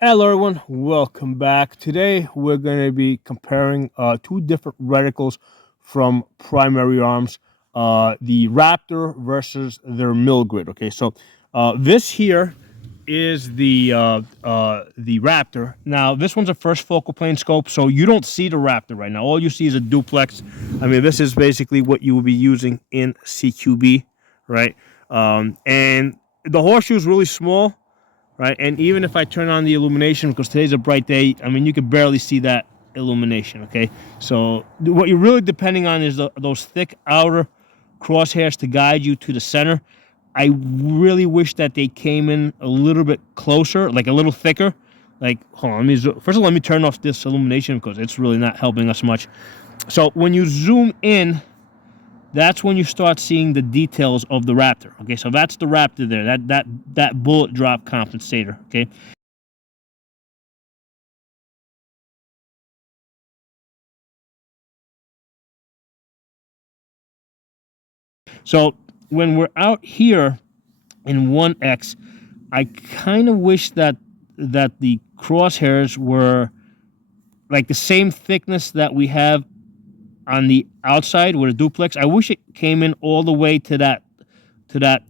Hello everyone, welcome back. Today we're going to be comparing two different reticles from Primary Arms, the Raptor versus their mill grid. Okay, so this here is the Raptor. Now this one's a first focal plane scope, so you don't see the Raptor right now. All you see is a duplex. I mean, this is basically what you will be using in CQB, right? And the horseshoe is really small, right? And even if I turn on the illumination, because today's a bright day, I mean, you can barely see that illumination, okay? So what you're really depending on is those thick outer crosshairs to guide you to the center. I really wish that they came in a little bit closer, like a little thicker. Like, hold on, first of all, let me turn off this illumination because it's really not helping us much. So when you zoom in, that's when you start seeing the details of the Raptor. Okay, so that's the Raptor there, that bullet drop compensator. Okay, so when we're out here in 1x, I kind of wish that the crosshairs were like the same thickness that we have on the outside with a duplex. I wish it came in all the way to that that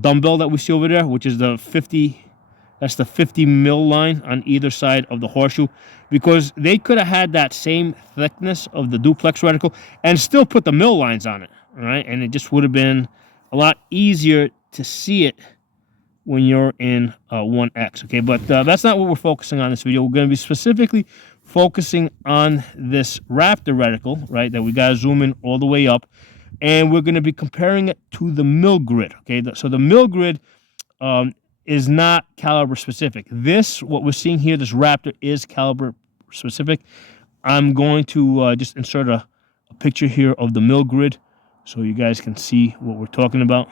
dumbbell that we see over there, which is the 50. That's the 50 mil line on either side of the horseshoe, because they could have had that same thickness of the duplex reticle and still put the mill lines on it, all right? And it just would have been a lot easier to see it when you're in 1x, okay? But that's not what we're focusing on in this video. We're going to be specifically focusing on this Raptor reticle, right, that we got to zoom in all the way up, and we're going to be comparing it to the mill grid, okay? So the mill grid is not caliber specific. What we're seeing here, this Raptor, is caliber specific. I'm going to just insert a picture here of the mill grid so you guys can see what we're talking about.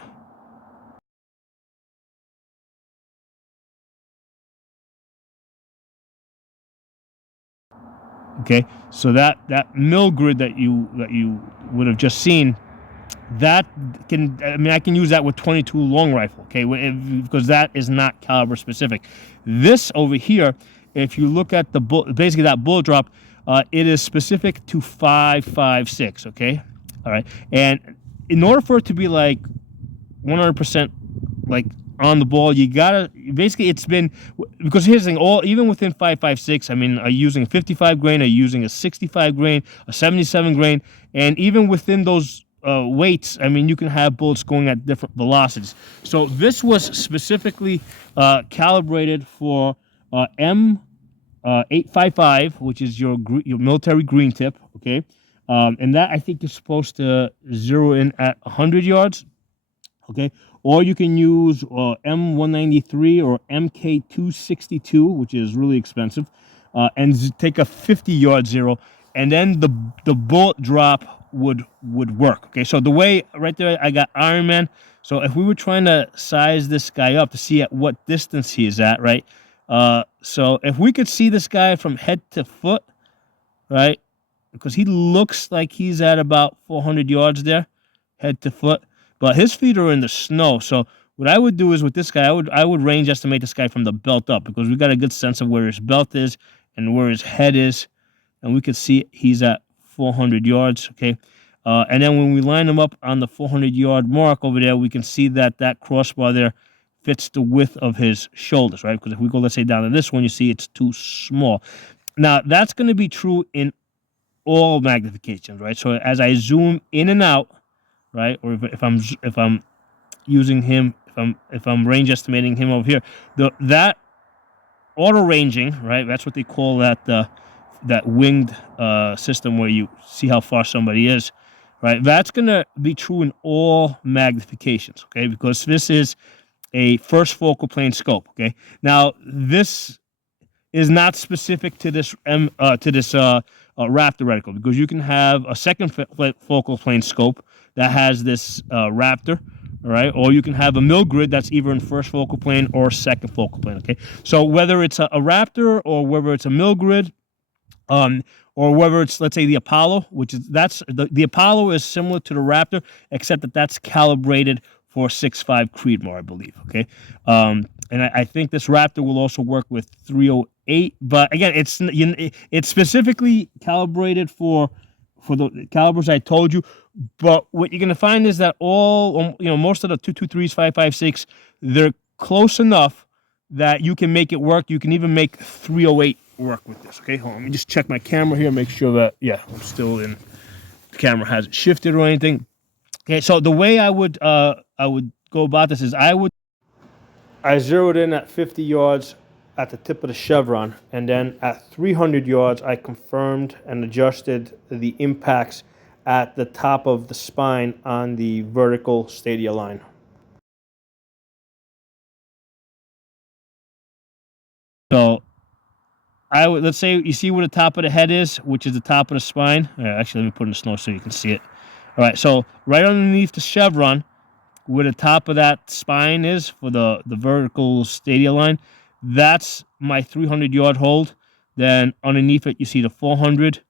Okay, so that mill grid that you would have just seen, that I can use that with 22 long rifle, okay, because that is not caliber specific. This over here, if you look at basically that bullet drop, it is specific to 5.56, okay, all right. And in order for it to be like 100% like on the ball, you gotta basically, it's been, because here's the thing, even within 5.56, I mean, are you using a 55 grain, are you using a 65 grain, a 77 grain, and even within those weights, I mean, you can have bullets going at different velocities. So this was specifically calibrated for M855, which is your military green tip, okay, and that I think is supposed to zero in at 100 yards. Okay, or you can use M193 or MK262, which is really expensive, and take a 50-yard zero, and then the bullet drop would work. Okay, so the way right there, I got Iron Man. So if we were trying to size this guy up to see at what distance he is at, right? So if we could see this guy from head to foot, right? Because he looks like he's at about 400 yards there, head to foot, but his feet are in the snow. So what I would do is with this guy, I would range estimate this guy from the belt up, because we got a good sense of where his belt is and where his head is, and we could see he's at 400 yards. Okay, and then when we line him up on the 400-yard mark over there, we can see that crossbar there fits the width of his shoulders, right? Because if we go, let's say, down to this one, you see it's too small. Now that's going to be true in all magnifications, right? So as I zoom in and out, right, or if I'm using him, if I'm range estimating him over here, that auto ranging, right? That's what they call that winged system, where you see how far somebody is, right? That's gonna be true in all magnifications, okay? Because this is a first focal plane scope, okay? Now this is not specific to this Raptor reticle, because you can have a second focal plane scope that has this Raptor, all right, or you can have a mill grid that's either in first focal plane or second focal plane. Okay, so whether it's a Raptor or whether it's a mill grid, or whether it's, let's say, the Apollo, which is the Apollo is similar to the Raptor, except that that's calibrated for 6.5 Creedmoor, I believe. Okay, and I think this Raptor will also work with 308. But again, it's specifically calibrated for the calibers I told you. But what you're gonna find is that most of the 223s, 556, they're close enough that you can make it work. You can even make 308 work with this. Okay, hold on. Let me just check my camera here, make sure that I'm still in. The camera hasn't shifted or anything. Okay, so the way I would go about this is I zeroed in at 50 yards at the tip of the chevron, and then at 300 yards I confirmed and adjusted the impacts at the top of the spine on the vertical stadia line. So let's say you see where the top of the head is, which is the top of the spine. Actually, let me put it in the snow so you can see it. All right, so right underneath the chevron, where the top of that spine is for the vertical stadia line, that's my 300-yard hold. Then underneath it, you see the 400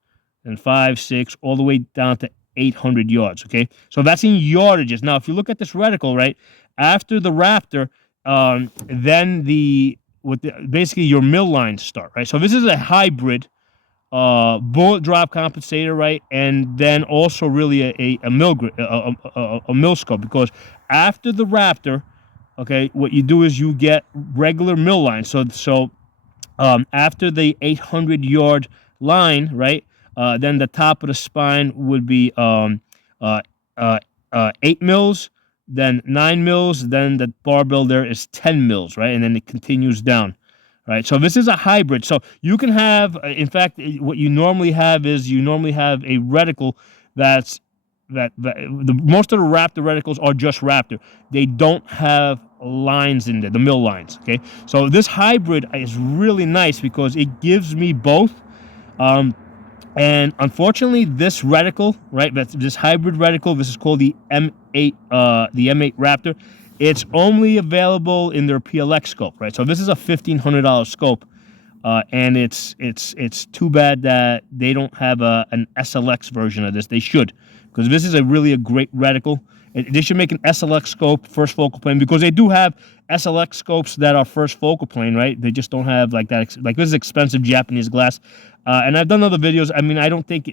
and 5, 6, all the way down to 800 yards. Okay, so that's in yardages. Now, if you look at this reticle, right after the Raptor, then basically your mill lines start. Right, so this is a hybrid bullet drop compensator, right, and then also really a mill scope, because after the Raptor, okay, what you do is you get regular mill lines. So after the 800-yard line, right, then the top of the spine would be 8 mils, then 9 mils, then the barbell there is 10 mils, right, and then it continues down. Right, so this is a hybrid. So you can have, in fact, what you normally have is a reticle that most of the Raptor reticles are just Raptor. They don't have lines in there, the mill lines. Okay, so this hybrid is really nice because it gives me both. And unfortunately, this reticle, right, this hybrid reticle, this is called the M8, the M8 Raptor. It's only available in their PLX scope, right? So this is a $1,500 scope, and it's too bad that they don't have an SLX version of this. They should, because this is really a great reticle. They should make an SLX scope, first focal plane, because they do have SLX scopes that are first focal plane, right? They just don't have like that. Like, this is expensive Japanese glass. And I've done other videos. I mean, I don't think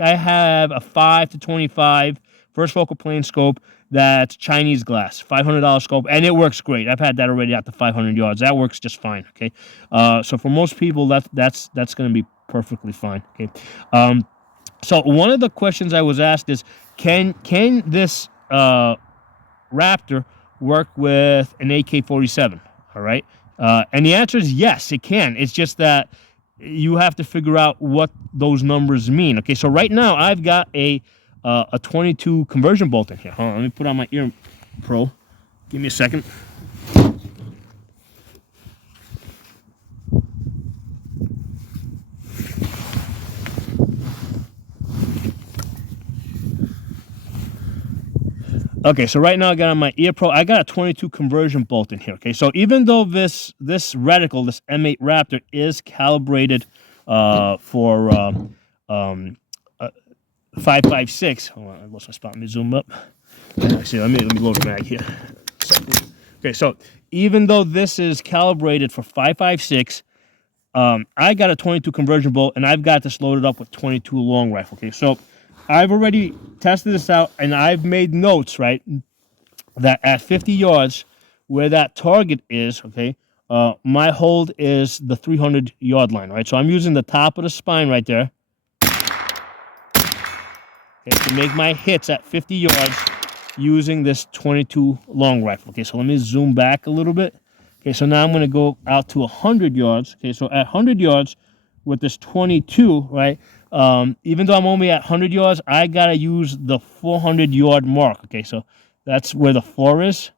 I have a 5 to 25 first focal plane scope that's Chinese glass, $500 scope, and it works great. I've had that already out to 500 yards. That works just fine. Okay, so for most people, that's going to be perfectly fine. Okay, so one of the questions I was asked is, can this Raptor work with an AK-47? All right, and the answer is yes, it can. It's just that you have to figure out what those numbers mean. Okay, so right now I've got a 22 conversion bolt in here. Hold on, let me put on my ear pro. Give me a second. Okay, so right now I got on my ear pro. I got a 22 conversion bolt in here. Okay, so even though this reticle, this M8 Raptor, is calibrated for 5.56. Hold on, I lost my spot. Let me zoom up. Actually, let me load the mag here. Okay, so even though this is calibrated for 5.56, I got a 22 conversion bolt, and I've got this loaded up with 22 long rifle. Okay, so I've already tested this out, and I've made notes, right, that at 50 yards, where that target is, okay, my hold is the 300-yard line, right? So I'm using the top of the spine right there, okay, to make my hits at 50 yards using this 22 long rifle. Okay, so let me zoom back a little bit. Okay, so now I'm going to go out to 100 yards. Okay, so at 100 yards with this 22, right, even though I'm only at 100 yards, I got to use the 400-yard mark. Okay, so that's where the 4 is.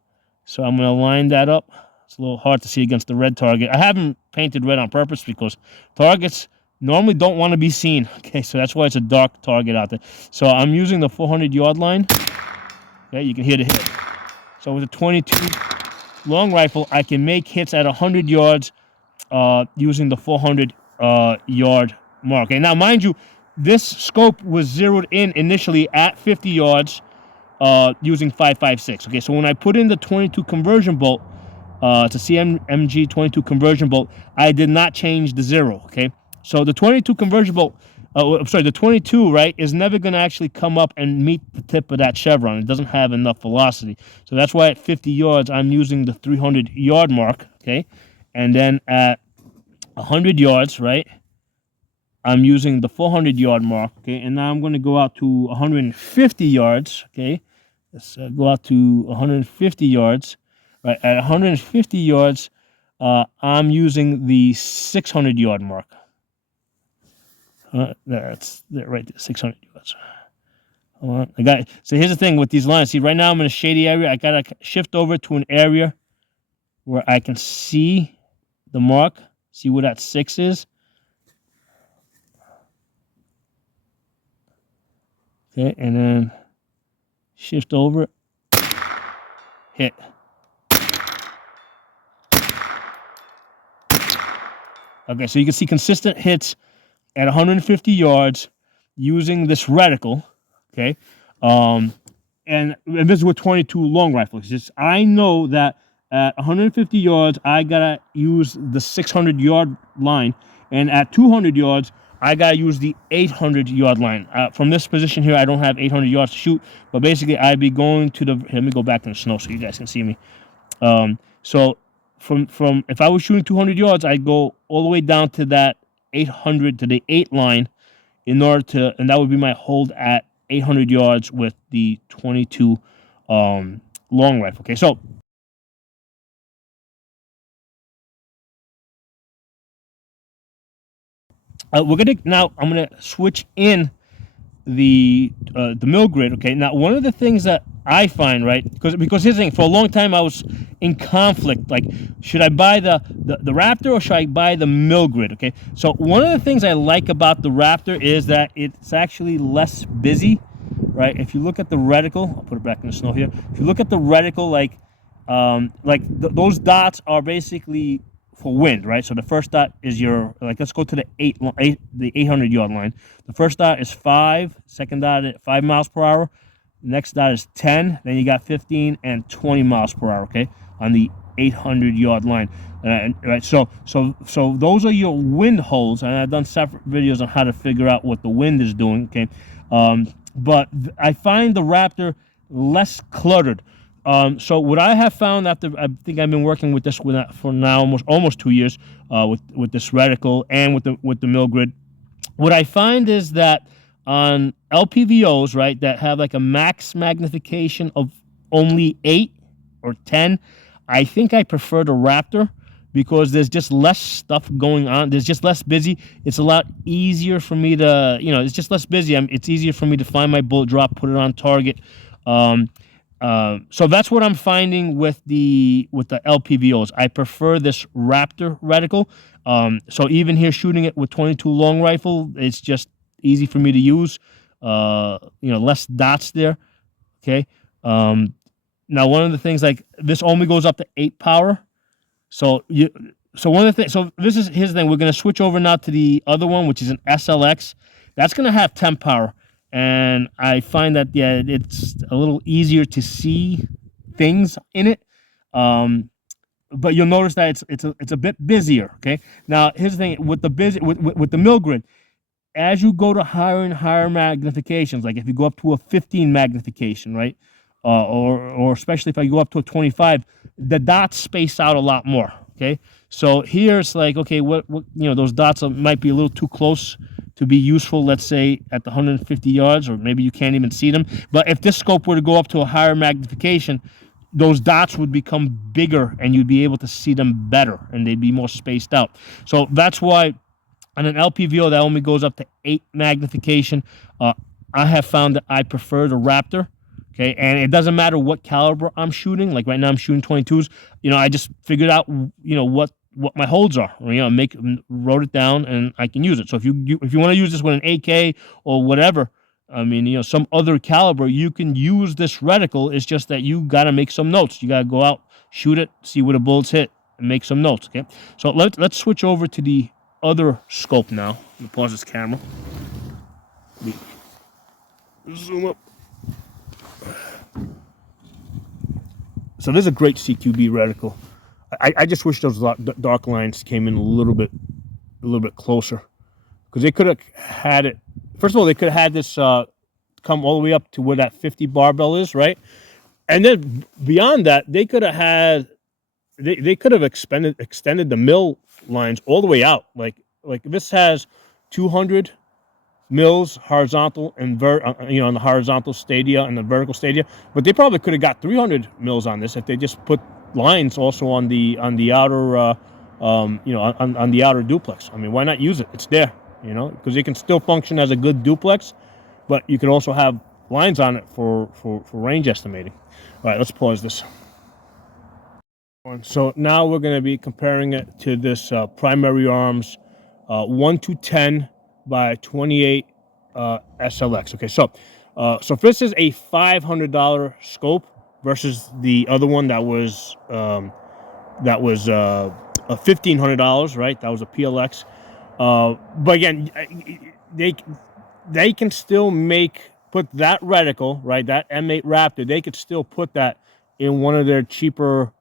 So I'm going to line that up. It's a little hard to see against the red target. I haven't painted red on purpose because targets normally don't want to be seen. Okay, so that's why it's a dark target out there. So I'm using the 400-yard line. Okay, you can hear the hit. So with a 22 long rifle, I can make hits at 100 yards using the 400-yard mark. Okay, now mind you, this scope was zeroed in initially at 50 yards using 5.56. Okay, so when I put in the 22 conversion bolt, It's a CMG 22 conversion bolt. I did not change the 0. Okay, so the 22 conversion bolt, I'm sorry, the 22, right, is never going to actually come up and meet the tip of that chevron. It doesn't have enough velocity. So that's why at 50 yards, I'm using the 300 yard mark. Okay, and then at 100 yards, right, I'm using the 400 yard mark. Okay, and now I'm going to go out to 150 yards. Okay, let's go out to 150 yards. Right, at 150 yards, I'm using the 600 yard mark. That's right there, 600 yards. Hold on. I got. So here's the thing with these lines. See, right now I'm in a shady area. I gotta shift over to an area where I can see the mark. See where that 6 is. Okay, and then shift over. Hit. Okay, so you can see consistent hits at 150 yards using this reticle. Okay, and this is with 22 long rifles. Just I know that at 150 yards I gotta use the 600 yard line, and at 200 yards I gotta use the 800 yard line. From this position here, I don't have 800 yards to shoot, but basically I'd be going to the. Let me go back in the snow so you guys can see me. So from if I was shooting 200 yards, I'd go all the way down to that 800 to the 8 line in order to, and that would be my hold at 800 yards with the 22 long rifle. Okay, so we're gonna now. I'm gonna switch in the mill grid. Okay, now one of the things that I find, right, because here's the thing, for a long time I was in conflict, like should I buy the Raptor or should I buy the mill grid? Okay, so one of the things I like about the Raptor is that it's actually less busy, right? If you look at the reticle, I'll put it back in the snow here. If you look at the reticle, those dots are basically for wind, right? So the first dot is your, like, let's go to the 800 yard line. The first dot is 5, second dot is 5 miles per hour. The next dot is 10, then you got 15 and 20 miles per hour, okay, on the 800 yard line. Right, so those are your wind holds, and I've done separate videos on how to figure out what the wind is doing, okay. But I find the Raptor less cluttered. So what I have found after, I think I've been working with this for now almost 2 years, with this reticle and with the mill grid. What I find is that on LPVOs, right, that have like a max magnification of only 8 or 10, I think I prefer the Raptor because there's just less stuff going on. There's just less busy. It's a lot easier for me to, it's just less busy. It's easier for me to find my bullet drop, put it on target. So that's what I'm finding with the LPVOs. I prefer this Raptor reticle. So even here shooting it with 22 long rifle, it's just easy for me to use. Less dots there. Okay. Now one of the things, like, this only goes up to 8 power. So one of the things. So here's the thing. We're gonna switch over now to the other one, which is an SLX. That's gonna have 10 power. And I find that, yeah, it's a little easier to see things in it. But you'll notice that it's a bit busier. Okay. Now here's the thing with the mill grid. As you go to higher and higher magnifications, like if you go up to a 15 magnification, right, or especially if I go up to a 25, the dots space out a lot more. Okay. So here it's like, okay, what those dots might be a little too close to be useful, let's say at the 150 yards, or maybe you can't even see them. But if this scope were to go up to a higher magnification, those dots would become bigger and you'd be able to see them better and they'd be more spaced out. So that's why on an LPVO that only goes up to 8 magnification, I have found that I prefer the Raptor. Okay, and it doesn't matter what caliber I'm shooting. Like right now I'm shooting 22s. I just figured out what my holds are. Wrote it down and I can use it. So if you want to use this with an AK or whatever, some other caliber, you can use this reticle. It's just that you got to make some notes. You got to go out, shoot it, see where the bullets hit, and make some notes. Okay, so let's switch over to the other scope now. Let me pause this camera. Zoom up. So this is a great CQB reticle. I just wish those dark lines came in a little bit closer, because they could have had it. First of all, they could have had this come all the way up to where that 50 barbell is, right? And then beyond that, they could have had they could have extended the mill lines all the way out. Like this has 200 mills horizontal and on the horizontal stadia and the vertical stadia, but they probably could have got 300 mills on this if they just put lines also on the outer on the outer duplex. I mean, why not use it? It's there, because it can still function as a good duplex, but you can also have lines on it for range estimating. All right, let's pause this. So now we're going to be comparing it to this Primary Arms 1-10 by 28 SLX. Okay, so if this is a $500 scope versus the other one that was a $1,500, right? That was a PLX. But again, they can still put that reticle, right? That M8 Raptor, they could still put that in one of their cheaper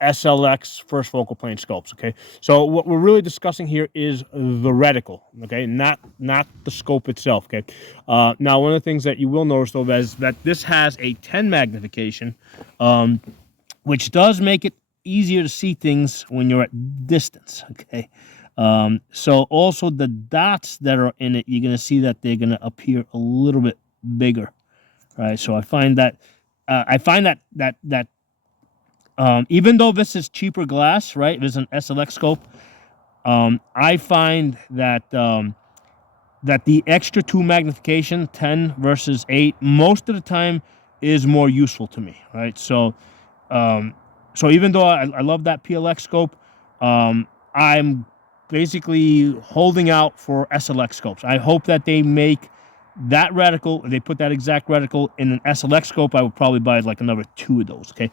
SLX first focal plane scopes. Okay, so what we're really discussing here is the reticle, okay, not the scope itself. Okay, now one of the things that you will notice though is that this has a 10 magnification, which does make it easier to see things when you're at distance. Okay, so also the dots that are in it, you're gonna see that they're gonna appear a little bit bigger. Right, so I find that even though this is cheaper glass, right? This is an SLX scope. I find that that the extra 2 magnification, 10 versus 8, most of the time is more useful to me, right? So, so even though I love that PLX scope, I'm basically holding out for SLX scopes. I hope that they make that reticle, they put that exact reticle in an SLX scope. I would probably buy like another 2 of those. Okay,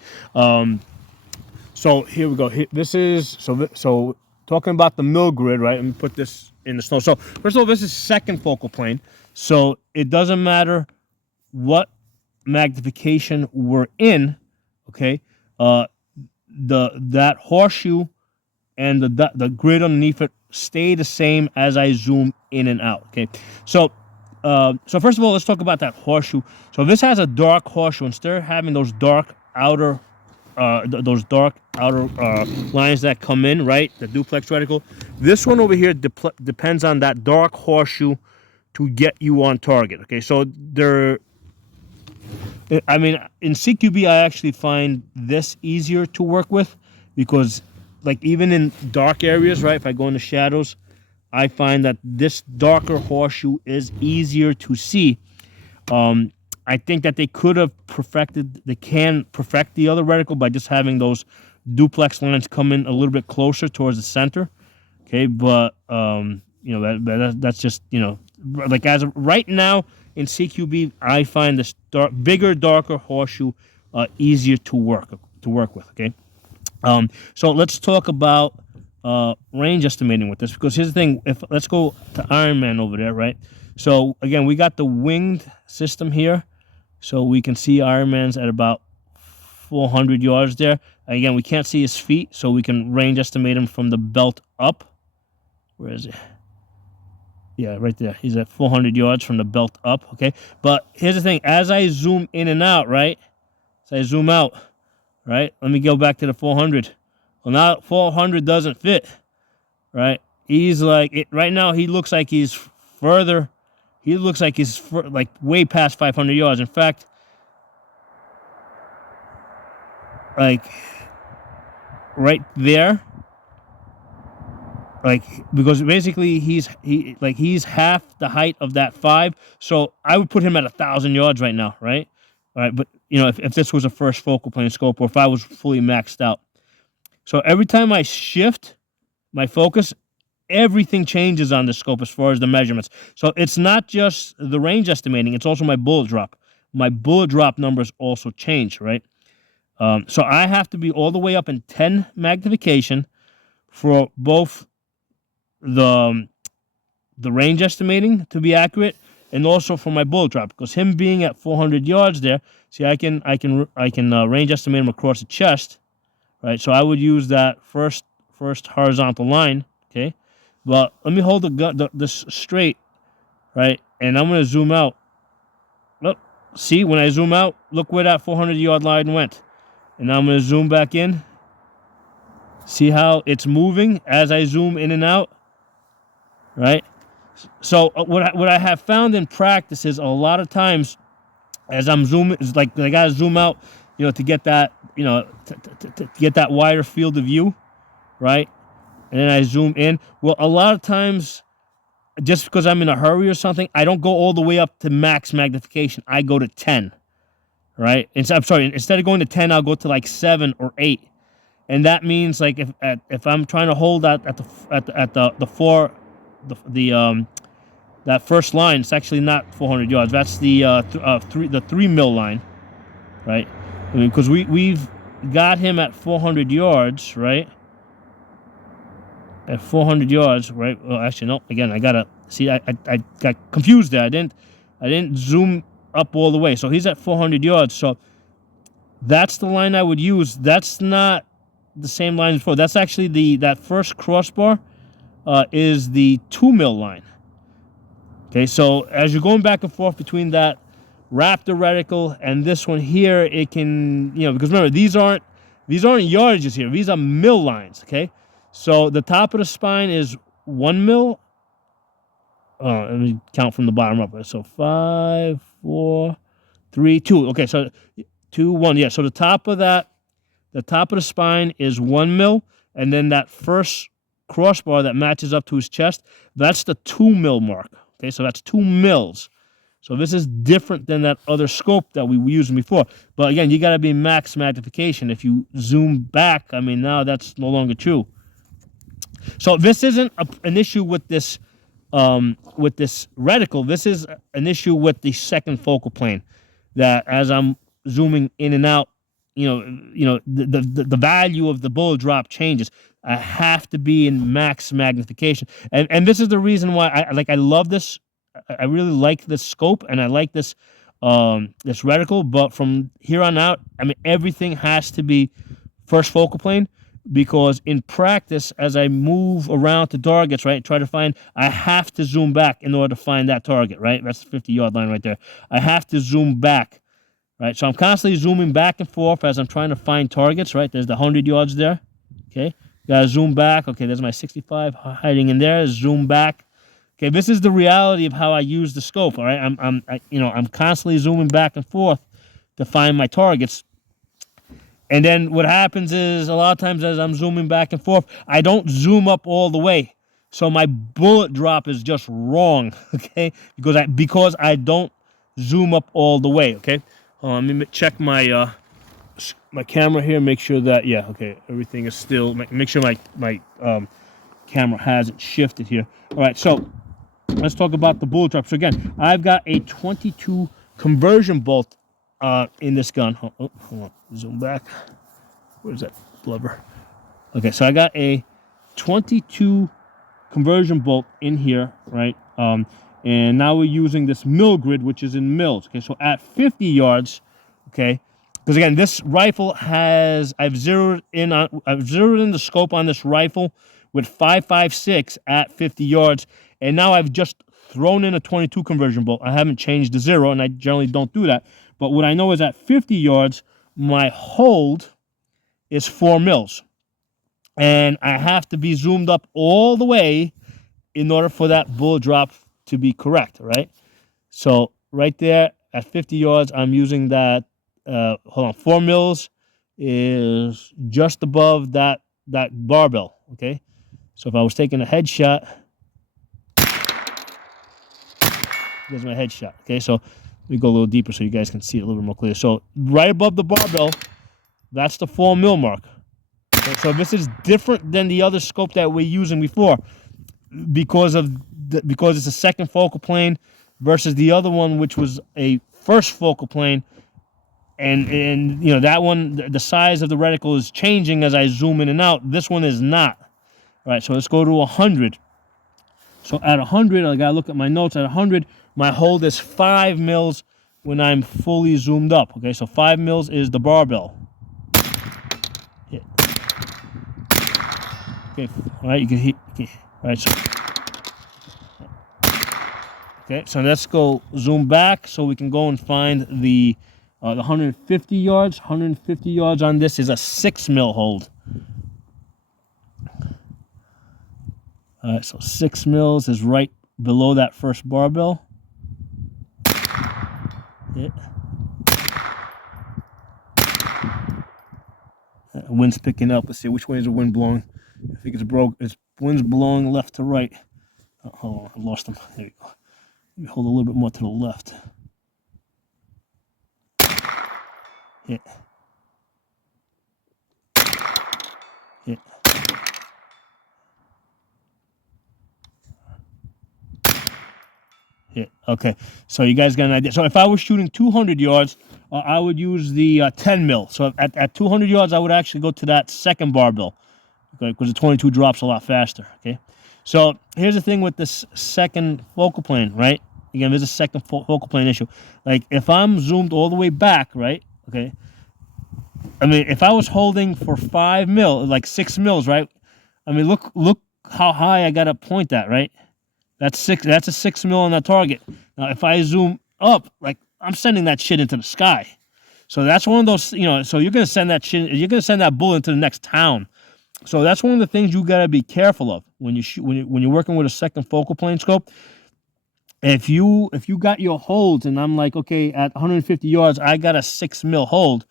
so here we go. This is so talking about the mill grid, right? Let me put this in the snow. So first of all, this is second focal plane, so it doesn't matter what magnification we're in. Okay, that horseshoe and the grid underneath it stay the same as I zoom in and out. Okay, so first of all, let's talk about that horseshoe. So this has a dark horseshoe. Instead of having those dark outer lines that come in, right, the duplex reticle, this one over here depends on that dark horseshoe to get you on target. Okay, so I mean, in CQB, I actually find this easier to work with because, like, even in dark areas, right, if I go in the shadows, I find that this darker horseshoe is easier to see. I think that they can perfect the other reticle by just having those duplex lines come in a little bit closer towards the center. Okay, but that's just, like as of right now in CQB, I find this bigger, darker horseshoe easier to work with. Okay, so let's talk about range estimating with this, because here's the thing. Let's go to Iron Man over there, right? So again, we got the winged system here, so we can see Iron Man's at about 400 yards there. Again, we can't see his feet, so we can range estimate him from the belt up. Where is it? Yeah, right there. He's at 400 yards from the belt up. Okay, but here's the thing. As I zoom in and out, right? So I zoom out, right? Let me go back to the 400. Well, now 400 doesn't fit, right? He's like right now. He looks like he's further. He looks like he's like way past 500 yards. In fact, like right there, like, because basically he's half the height of that 5. So I would put him at 1,000 yards right now, right? All right, but if this was a first focal plane scope, or if I was fully maxed out. So every time I shift my focus, everything changes on the scope as far as the measurements. So it's not just the range estimating, it's also my bullet drop. My bullet drop numbers also change, right? So I have to be all the way up in 10 magnification for both the range estimating to be accurate, and also for my bullet drop, because him being at 400 yards there, see, I can range estimate him across the chest, right? So I would use that first horizontal line, okay? But let me hold this straight, right? And I'm going to zoom out. Look, see, when I zoom out, look where that 400-yard line went. And now I'm going to zoom back in. See how it's moving as I zoom in and out, right? So what I have found in practice is a lot of times as I'm zooming, it's like I gotta zoom out, to get that, to get that wider field of view, right? And then I zoom in. Well, a lot of times, just because I'm in a hurry or something, I don't go all the way up to max magnification. I go to 10, right? I'm sorry. Instead of going to 10, I'll go to like 7 or 8. And that means like if I'm trying to hold that at that first line, it's actually not 400 yards. That's the 3 mil line, right? I mean, because we've got him at 400 yards, right? At 400 yards, right? Well, actually, no. Again, I gotta see. I got confused there. I didn't zoom up all the way. So he's at 400 yards. So that's the line I would use. That's not the same line as before. That's actually that first crossbar is the 2 mil line. Okay, so as you're going back and forth between that Raptor reticle and this one here, it can, because remember, these aren't yardages here. These are mil lines, okay? So the top of the spine is 1 mil. Let me count from the bottom up. So 5, 4, 3, 2. Okay, so 2, 1. Yeah, so the top of the spine is 1 mil, and then that first crossbar that matches up to his chest, that's the 2 mil mark. Okay, so that's 2 mils. So this is different than that other scope that we were using before. But again, you got to be max magnification. If you zoom back, I mean, now that's no longer true. So this isn't an issue with this reticle. This is an issue with the second focal plane. That as I'm zooming in and out, the value of the bullet drop changes. I have to be in max magnification, and this is the reason why I love this. I really like this scope, and I like this reticle. But from here on out, I mean, everything has to be first focal plane, because in practice, as I move around to targets, right, I have to zoom back in order to find that target, right? That's the 50-yard line right there. I have to zoom back. Right, so I'm constantly zooming back and forth as I'm trying to find targets, right? There's the 100 yards there, okay? Gotta zoom back. Okay, there's my 65 hiding in there. Zoom back. Okay, this is the reality of how I use the scope, all right? I'm constantly zooming back and forth to find my targets. And then what happens is a lot of times as I'm zooming back and forth, I don't zoom up all the way. So my bullet drop is just wrong, okay? Because I don't zoom up all the way, okay? Let me check my camera here. Make sure that everything is still. Make sure my camera hasn't shifted here. All right, so let's talk about the bullet drop. So again, I've got a 22 conversion bolt in this gun. Hold on, zoom back. Where's that blubber? Okay, so I got a 22 conversion bolt in here, right? And now we're using this mil grid, which is in mils. Okay, so at 50 yards, okay, because again, this rifle has I've zeroed in the scope on this rifle with 5.56 at 50 yards, and now I've just thrown in a 22 conversion bolt. I haven't changed the zero, and I generally don't do that. But what I know is at 50 yards, my hold is 4 mils, and I have to be zoomed up all the way in order for that bullet drop to be correct, right? So right there at 50 yards, I'm using that. 4 mils is just above that barbell. Okay, so if I was taking a headshot, there's my headshot. Okay, so let me go a little deeper so you guys can see it a little bit more clear. So right above the barbell, that's the 4 mil mark. Okay, so this is different than the other scope that we're using before, because it's a second focal plane versus the other one, which was a first focal plane, and that one, the size of the reticle is changing as I zoom in and out. This one is not. All right, so let's go to 100. So at 100, I gotta look at my notes. At 100, my hold is 5 mils when I'm fully zoomed up. Okay, so 5 mils is the barbell. Hit. Okay, all right, you can hit. Okay, all right, so okay, so let's go zoom back so we can go and find the 150 yards. 150 yards on this is a 6 mil hold. All right, so 6 mils is right below that first barbell. Okay. Wind's picking up. Let's see which way is the wind blowing. I think it's broke. It's wind's blowing left to right. Oh, hold on, I lost them. There we go. Let me hold a little bit more to the left. Hit. Hit. Hit. Okay, so you guys got an idea. So if I was shooting 200 yards, I would use the 10 mil. So at 200 yards, I would actually go to that second barbell, okay, because the 22 drops a lot faster. Okay, so here's the thing with this second focal plane, right? Again, there's a second focal plane issue. Like if I'm zoomed all the way back, right? Okay, I mean if I was holding for 5 mil, like 6 mils, right? I mean look how high I got to point that, right? That's a 6 mil on that target. Now, if I zoom up, like I'm sending that shit into the sky. So that's one of those, you know. So you're gonna send that shit. You're gonna send that bullet into the next town. So that's one of the things you gotta be careful of when you shoot when you're working with a second focal plane scope. If you got your holds and I'm like, okay, at 150 yards, I got a 6 mil hold,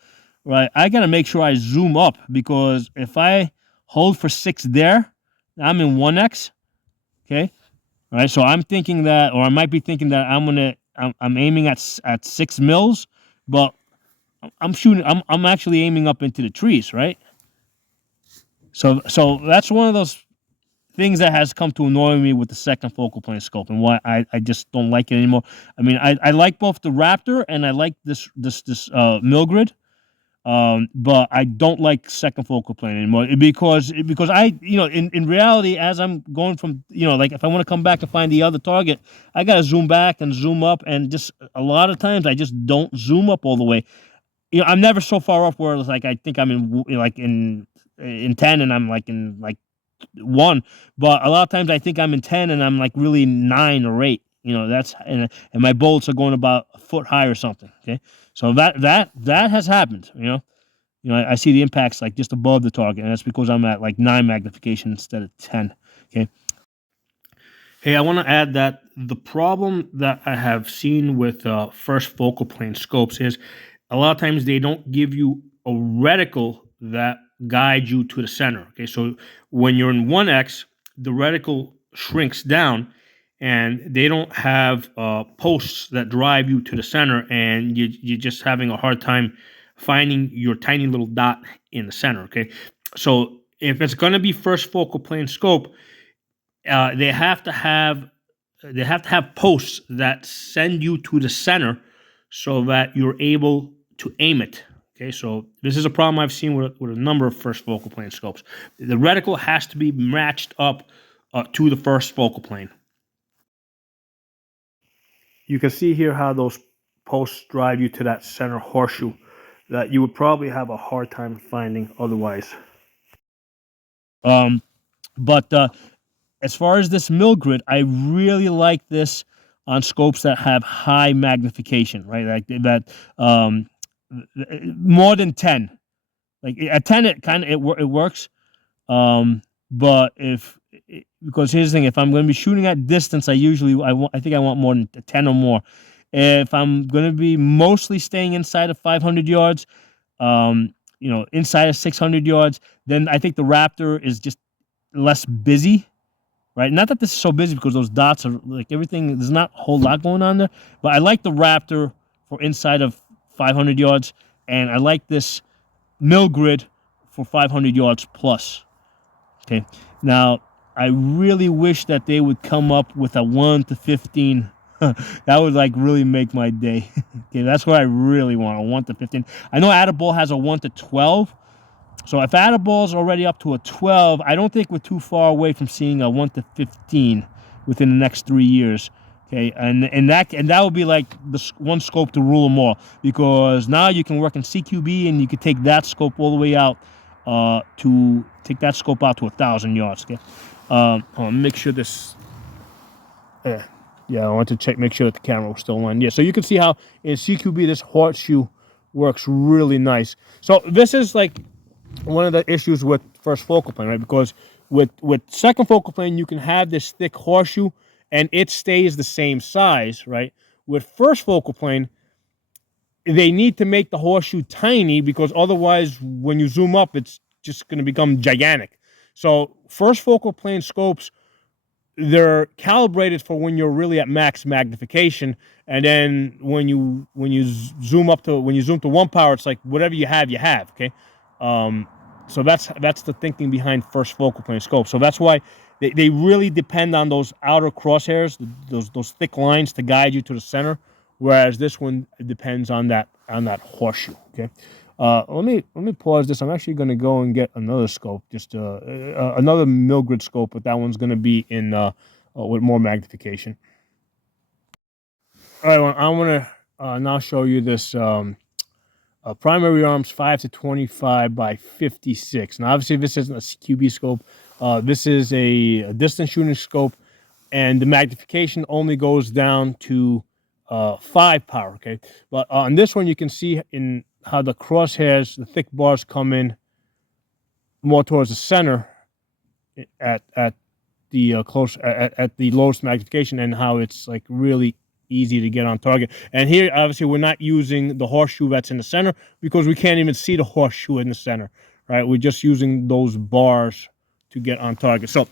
right? I gotta make sure I zoom up because if I hold for 6 there, I'm in 1x. Okay. All right, so I'm thinking that, or I might be thinking that I'm aiming at 6 mils, but I'm actually aiming up into the trees, right? So that's one of those things that has come to annoy me with the second focal plane scope, and why I just don't like it anymore. I mean, I like both the Raptor and I like this mill grid. But I don't like second focal plane anymore because I, you know, in reality, as I'm going from, you know, like if I want to come back to find the other target, I got to zoom back and zoom up, and just a lot of times I just don't zoom up all the way. You know, I'm never so far up where it's like I think I'm in 10 and I'm like in like 1, but a lot of times I think I'm in 10 and I'm like really 9 or 8. You know, that's and my bolts are going about a foot high or something. Okay, so that has happened. You know, I see the impacts like just above the target, and that's because I'm at like 9 magnification instead of 10. Okay. Hey, I want to add that the problem that I have seen with first focal plane scopes is a lot of times they don't give you a reticle that guides you to the center. Okay, so when you're in 1x, the reticle shrinks down, and they don't have posts that drive you to the center, and you're just having a hard time finding your tiny little dot in the center. Okay, so if it's going to be first focal plane scope, they have to have posts that send you to the center so that you're able to aim it. Okay, so this is a problem I've seen with a number of first focal plane scopes. The reticle has to be matched up to the first focal plane. You can see here how those posts drive you to that center horseshoe that you would probably have a hard time finding otherwise. But as far as this mill grid, I really like this on scopes that have high magnification, right? Like that, more than 10. Like at 10, it works. But because here's the thing, if I'm going to be shooting at distance, I think I want more than 10 or more. If I'm going to be mostly staying inside of 500 yards, you know, inside of 600 yards, then I think the Raptor is just less busy, right? Not that this is so busy because those dots are like everything. There's not a whole lot going on there, but I like the Raptor for inside of 500 yards, and I like this mill grid for 500 yards plus. Okay, now I really wish that they would come up with a 1 to 15. That would like really make my day. Okay, that's what I really want, a 1 to 15. I know Addaball has a 1 to 12. So if Addaball's already up to a 12, I don't think we're too far away from seeing a 1 to 15 within the next 3 years. Okay, and that would be like the one scope to rule them all, because now you can work in CQB and you can take that scope all the way out to take that scope out to 1,000 yards. Okay, I'll make sure this. Yeah, I want to check, make sure that the camera was still on. Yeah, so you can see how in CQB this horseshoe works really nice. So this is like one of the issues with first focal plane, right? Because with second focal plane, you can have this thick horseshoe and it stays the same size, right? With first focal plane, they need to make the horseshoe tiny because otherwise, when you zoom up, it's just going to become gigantic. So first focal plane scopes, they're calibrated for when you're really at max magnification, and then when you zoom up to, when you zoom to 1 power, it's like whatever you have, okay. So that's the thinking behind first focal plane scope. So that's why they really depend on those outer crosshairs, those thick lines to guide you to the center, whereas this one depends on that horseshoe. Okay. Let me pause this. I'm actually going to go and get another scope, just another mill grid scope, but that one's going to be in with more magnification. All right, well, I'm going to now show you this primary arms 5 to 25 by 56. Now, obviously, this isn't a QB scope. This is a distance shooting scope, and the magnification only goes down to 5 power. Okay, but on this one, you can see in how the crosshairs, the thick bars, come in more towards the center at the at the lowest magnification, and how it's like really easy to get on target. And here, obviously, we're not using the horseshoe that's in the center because we can't even see the horseshoe in the center, right? We're just using those bars to get on target. So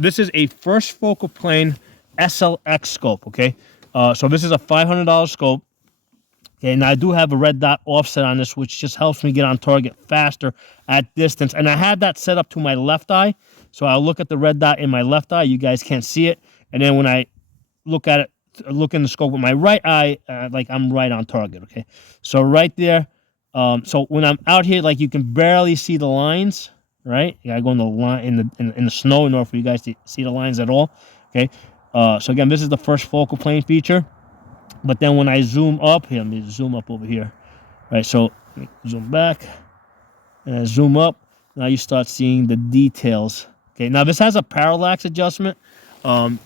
this is a first focal plane SLX scope. Okay, so this is a $500 scope. Okay, and I do have a red dot offset on this, which just helps me get on target faster at distance. And I have that set up to my left eye, so I'll look at the red dot in my left eye. You guys can't see it, and then when I look at it, look in the scope with my right eye, like I'm right on target. Okay, so right there. So when I'm out here, like you can barely see the lines. Right, you gotta go in the line in the snow in order for you guys to see the lines at all. Okay, so again, this is the first focal plane feature. But then when I zoom up here, let me zoom up over here. Right, so zoom back and I zoom up. Now you start seeing the details. Okay, now this has a parallax adjustment,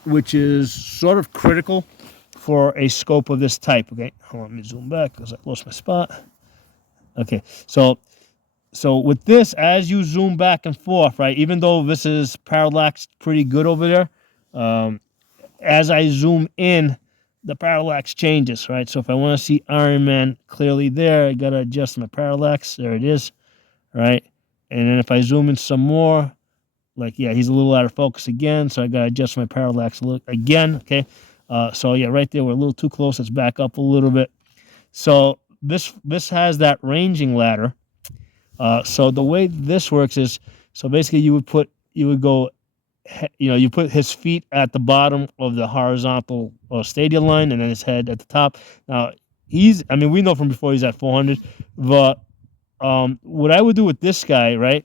which is sort of critical for a scope of this type. Okay, hold on, let me zoom back because I lost my spot. Okay, so with this, as you zoom back and forth, right, even though this is parallaxed pretty good over there, as I zoom in, the parallax changes, right? So if I want to see Iron Man clearly there, I got to adjust my parallax. There it is, right? And then if I zoom in some more, like, yeah, he's a little out of focus again, so I got to adjust my parallax again, okay? So, yeah, right there, we're a little too close. Let's back up a little bit. So this has that ranging ladder. So the way this works is, so basically you would go, you know, you put his feet at the bottom of the horizontal stadia line, and then his head at the top. Now, I mean, we know from before he's at 400, but what I would do with this guy, right,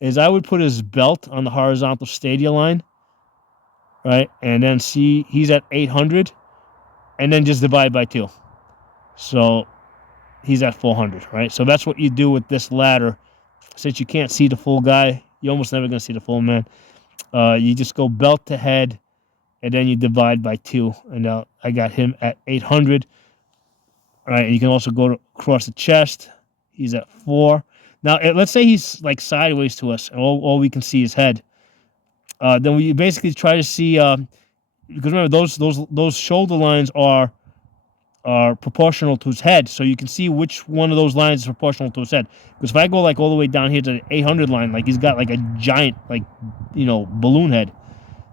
is I would put his belt on the horizontal stadia line, right, and then see he's at 800, and then just divide by 2. So he's at 400, right? So that's what you do with this ladder. Since you can't see the full guy, you're almost never going to see the full man. You just go belt to head, and then you divide by 2. And now I got him at 800. All right, and you can also go across the chest. He's at 4. Now, let's say he's like sideways to us, and all we can see is head. Then we basically try to see, because remember those shoulder lines are proportional to his head, so you can see which one of those lines is proportional to his head. Because if I go like all the way down here to the 800 line, like he's got like a giant, like, you know, balloon head.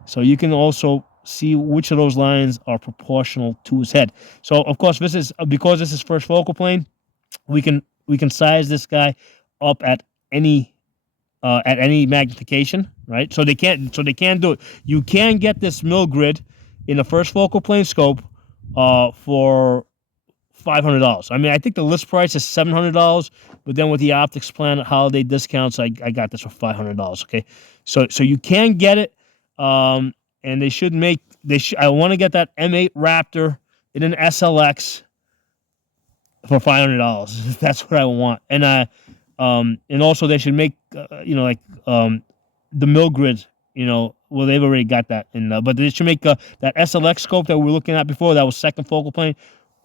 So you can also see which of those lines are proportional to his head. So of course, because this is first focal plane, we can size this guy up at any magnification, right? So they can't do it. You can get this mill grid in a first focal plane scope for $500. I mean, I think the list price is $700, but then with the optics plan holiday discounts, I got this for $500. Okay, so you can get it, and they should make I want to get that M8 Raptor in an SLX for $500. That's what I want, and And also they should make like the mill grid. Well, they've already got that in, but they should make that SLX scope that we were looking at before. That was second focal plane.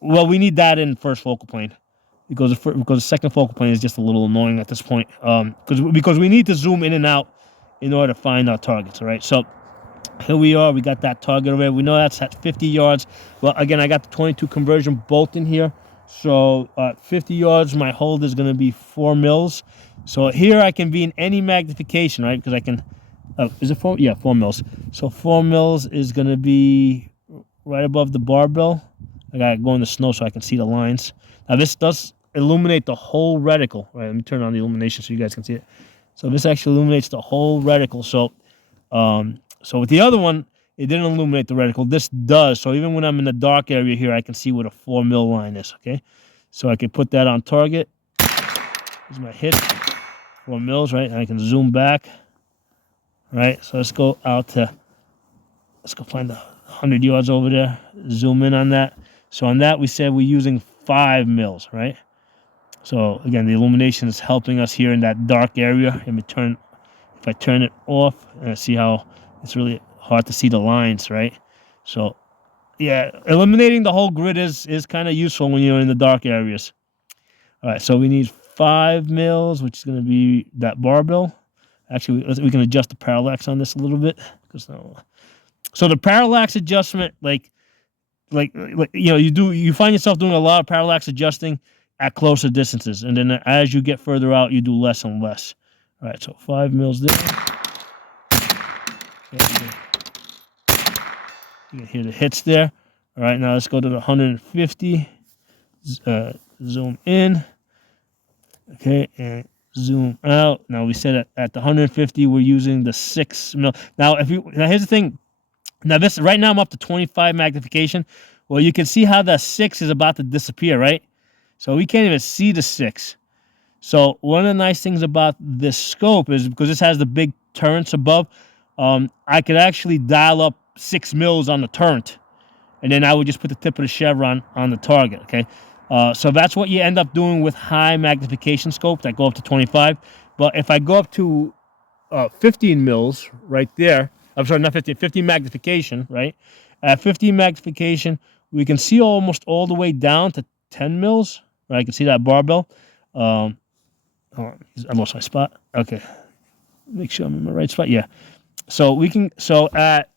Well, we need that in first focal plane because the second focal plane is just a little annoying at this point. Because we need to zoom in and out in order to find our targets. All right, so here we are. We got that target over there. We know that's at 50 yards. Well, again, I got the 22 conversion bolt in here. So 50 yards, my hold is going to be 4 mils. So here I can be in any magnification, right? Because I can, is it 4? Yeah, 4 mils. So 4 mils is going to be right above the barbell. I got to go in the snow so I can see the lines. Now this does illuminate the whole reticle. Right, let me turn on the illumination so you guys can see it. So this actually illuminates the whole reticle. So with the other one, it didn't illuminate the reticle. This does. So even when I'm in the dark area here, I can see where the 4 mil line is. Okay, so I can put that on target. Here's my hit. 4 mils, right? And I can zoom back. Right. So let's go find the 100 yards over there. Zoom in on that. So on that, we said we're using 5 mils, right? So again, the illumination is helping us here in that dark area. If I turn it off, and see how it's really hard to see the lines, right? So yeah, eliminating the whole grid is kind of useful when you're in the dark areas. All right, so we need 5 mils, which is going to be that barbell. Actually, we can adjust the parallax on this a little bit. So the parallax adjustment, you find yourself doing a lot of parallax adjusting at closer distances, and then as you get further out, you do less and less. All right, so 5 mils there. Okay. You can hear the hits there. All right, now let's go to the 150. Zoom in. Okay, and zoom out. Now we said at the 150, we're using the 6 mil. Now here's the thing. Now this right now I'm up to 25 magnification. Well, you can see how the 6 is about to disappear, right? So we can't even see the 6. So one of the nice things about this scope is because this has the big turrets above, I could actually dial up 6 mils on the turret, and then I would just put the tip of the chevron on the target. Okay, so that's what you end up doing with high magnification scopes that go up to 25. But if I go up to 15 mils right there, I'm sorry, not 15 magnification, right? At 15 magnification, we can see almost all the way down to 10 mils. Right, I can see that barbell. Hold on, I lost my spot. Okay, make sure I'm in my right spot. Yeah. So at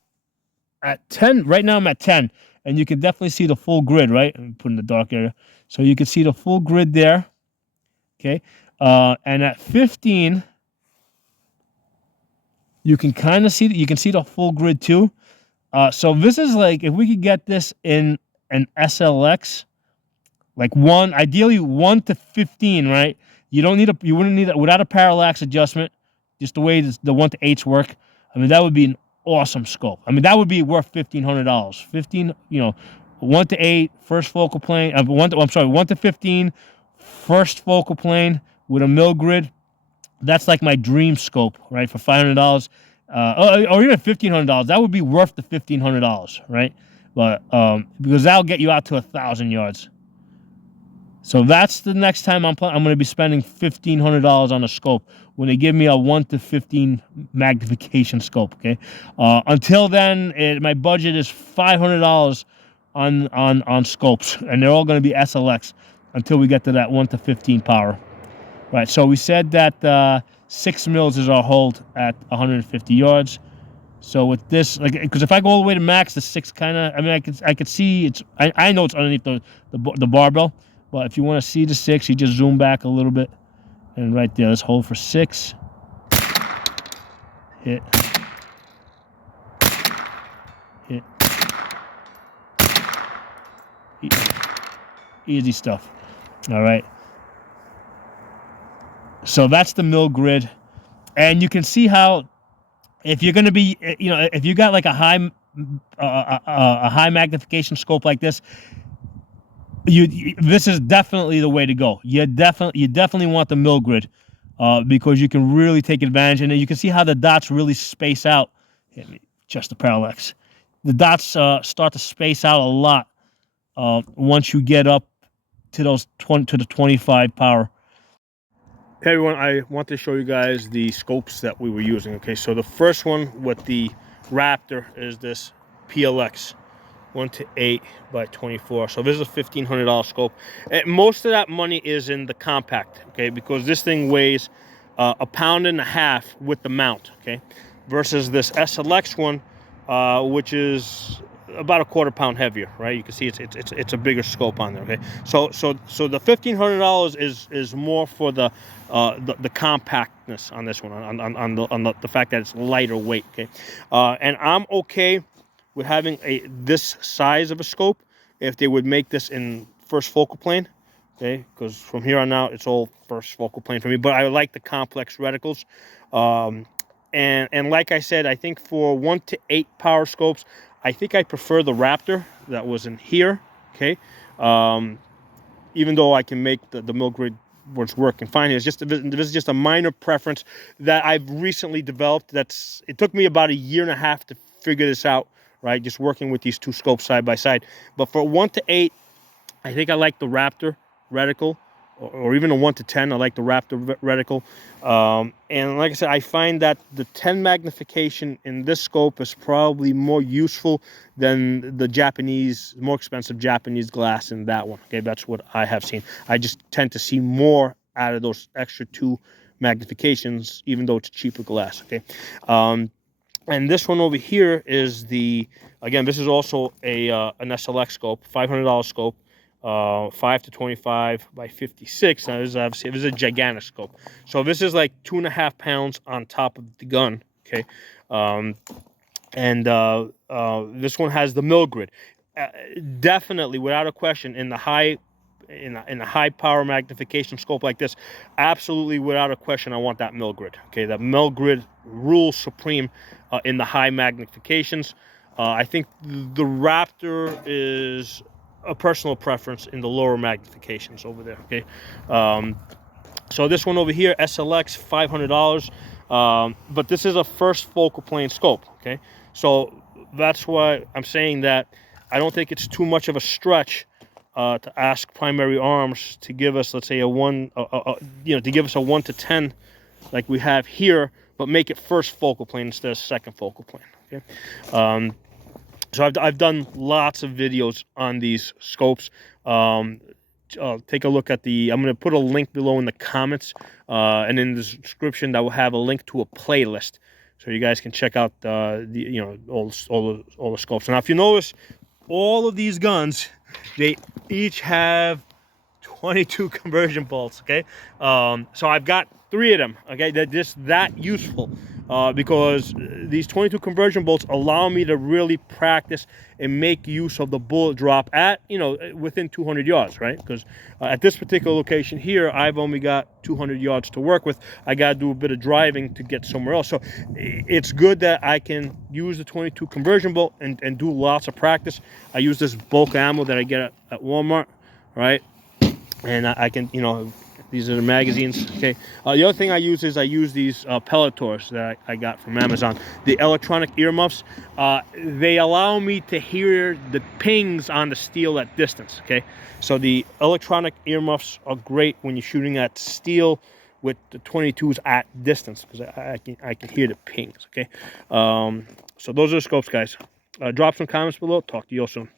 10 right now, I'm at 10, and you can definitely see the full grid. Right, I'm putting the dark area, so you can see the full grid there. Okay, and at 15, you can kind of see that. You can see the full grid too. So this is like if we could get this in an SLX, like ideally 1 to 15, right? You wouldn't need it without a parallax adjustment, just the way the 1 to 8s work. I mean, that would be an awesome scope. I mean, that would be worth $1,500. 1 to 8 first focal plane. 1 to 15 first focal plane with a mill grid. That's like my dream scope, right? For $500, or even $1,500, that would be worth the $1,500, right? But because that'll get you out to 1,000 yards. So that's the next time I'm going to be spending $1,500 on a scope when they give me a 1 to 15 magnification scope. Okay. Until then, my budget is $500 on scopes, and they're all going to be SLX until we get to that 1 to 15 power. Right. So we said that 6 mils is our hold at 150 yards. So with this, because if I go all the way to max, the 6 kind of, I mean, I could see it's. I know it's underneath the barbell. But if you want to see the 6, you just zoom back a little bit. And right there, let's hold for 6. Hit. Hit. Easy stuff. All right. So that's the mill grid. And you can see how, if you're going to be, if you got like a high magnification scope like this, this is definitely the way to go. You definitely want the mill grid because you can really take advantage, and then you can see how the dots really space out. Just the parallax. The dots start to space out a lot once you get up to those 20 to the 25 power. Hey everyone, I want to show you guys the scopes that we were using. Okay, so the first one with the Raptor is this PLX 1:8 by 24. So this is a $1,500 scope. And most of that money is in the compact, okay, because this thing weighs 1.5 pounds with the mount, okay, versus this SLX one, which is about a 1/4 pound heavier, right? You can see it's a bigger scope on there, okay. So the $1,500 is more for the compactness on this one, on the fact that it's lighter weight, okay. And I'm okay with having this size of a scope if they would make this in first focal plane, okay, because from here on out it's all first focal plane for me. But I like the complex reticles, and like I said, I think for 1 to 8 power scopes, I think I prefer the Raptor that was in here, okay. Even though I can make the mill grid work and fine, this is just a minor preference that I've recently developed. It took me about 1.5 years to figure this out, right? Just working with these two scopes side by side. But for 1 to 8, I think I like the Raptor reticle, or even a 1 to 10. I like the Raptor reticle. And like I said, I find that the 10 magnification in this scope is probably more useful than the Japanese, more expensive Japanese glass in that one. Okay, that's what I have seen. I just tend to see more out of those extra 2 magnifications, even though it's cheaper glass. Okay. And this one over here is again, this is also an SLX scope, $500 scope, 5 to 25 by 56. Now this is a gigantic scope. So this is like 2.5 pounds on top of the gun, okay? And this one has the mill grid. Definitely, without a question, in the high power magnification scope like this, absolutely without a question, I want that mill grid. Okay, that mill grid rules supreme in the high magnifications. I think the Raptor is a personal preference in the lower magnifications over there. Okay, so this one over here, SLX, $500, but this is a first focal plane scope. Okay, so that's why I'm saying that I don't think it's too much of a stretch to ask Primary Arms to give us, let's say, to give us a 1 to 10 like we have here, but make it first focal plane instead of second focal plane. Okay. So I've done lots of videos on these scopes. Take a look at I'm going to put a link below in the comments, and in the description that will have a link to a playlist, so you guys can check out all the scopes. Now, if you notice, all of these guns, they each have 22 conversion bolts. Okay, so I've got 3 of them. Okay, they're just that useful, because these 22 conversion bolts allow me to really practice and make use of the bullet drop at within 200 yards, right? Because at this particular location here, I've only got 200 yards to work with. I got to do a bit of driving to get somewhere else. So it's good that I can use the 22 conversion bolt and do lots of practice. I use this bulk ammo that I get at Walmart, right? And I can, these are the magazines. Okay. The other thing I use these pelletors that I got from Amazon. The electronic earmuffs. They allow me to hear the pings on the steel at distance. Okay. So the electronic earmuffs are great when you're shooting at steel with the 22s at distance, because I can hear the pings. Okay. So those are the scopes, guys. Drop some comments below. Talk to you all soon.